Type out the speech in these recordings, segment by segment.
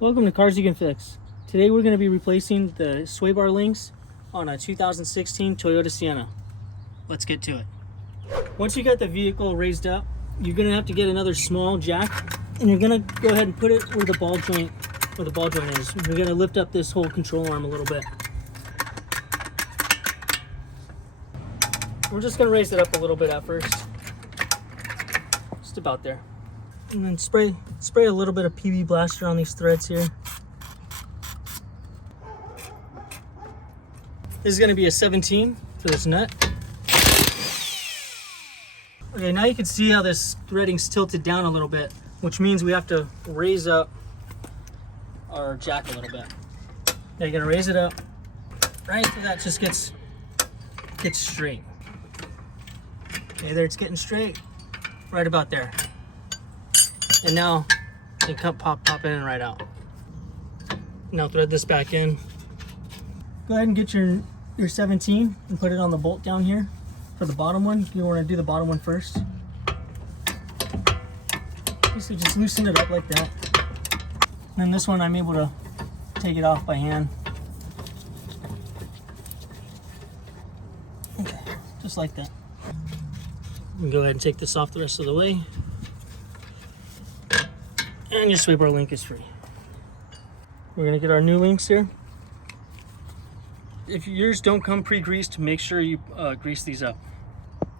Welcome to Cars You Can Fix. Today we're going to be replacing the sway bar links on a 2016 Toyota Sienna. Let's get to it. Once you got the vehicle raised up, you're going to have to get another small jack, and you're going to go ahead and put it where the ball joint is. We're going to lift up this whole control arm a little bit. We're just going to raise it up a little bit at first. Just about there. And then spray a little bit of PB Blaster on these threads here. This is going to be a 17 for this nut. Okay, now you can see how this threading's tilted down a little bit, which means we have to raise up our jack a little bit. Now you're going to raise it up right so that just gets straight. Okay, there, it's getting straight. Right about there. And now you can pop in and right out. Now thread this back in. Go ahead and get your 17 and put it on the bolt down here for the bottom one. You want to do the bottom one first. Basically just loosen it up like that. And then this one I'm able to take it off by hand. Okay, just like that. You can go ahead and take this off the rest of the way. And your sway bar link is free. We're gonna get our new links here. If yours don't come pre-greased, make sure you grease these up.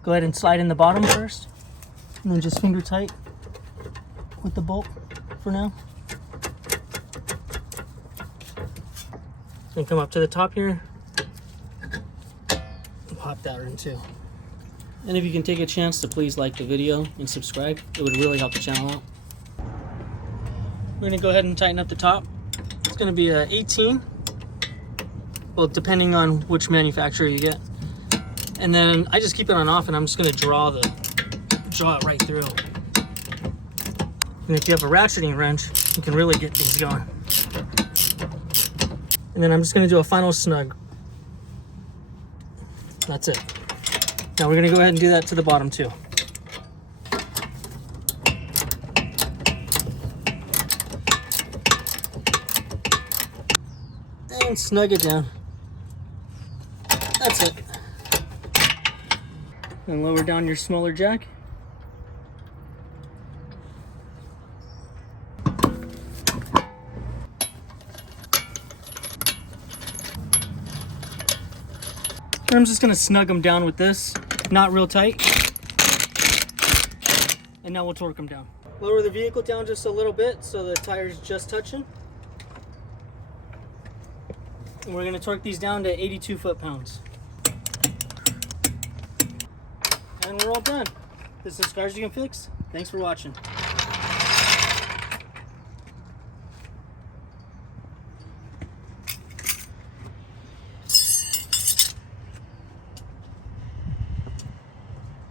Go ahead and slide in the bottom first, and then just finger tight with the bolt for now. Then come up to the top here and pop that in too. And if you can take a chance to please like the video and subscribe, it would really help the channel out. We're going to go ahead and tighten up the top. It's going to be a 18, well, depending on which manufacturer you get. And then I just keep it on off, and I'm just going to draw it right through. And if you have a ratcheting wrench, you can really get things going. And then I'm just going to do a final snug. That's it. Now we're going to go ahead and do that to the bottom too. And snug it down. That's it. And lower down your smaller jack. And I'm just going to snug them down with this, not real tight. And now we'll torque them down. Lower the vehicle down just a little bit so the tire's just touching. And we're going to torque these down to 82 foot-pounds. And we're all done. This is Cars You Can Fix. Thanks for watching.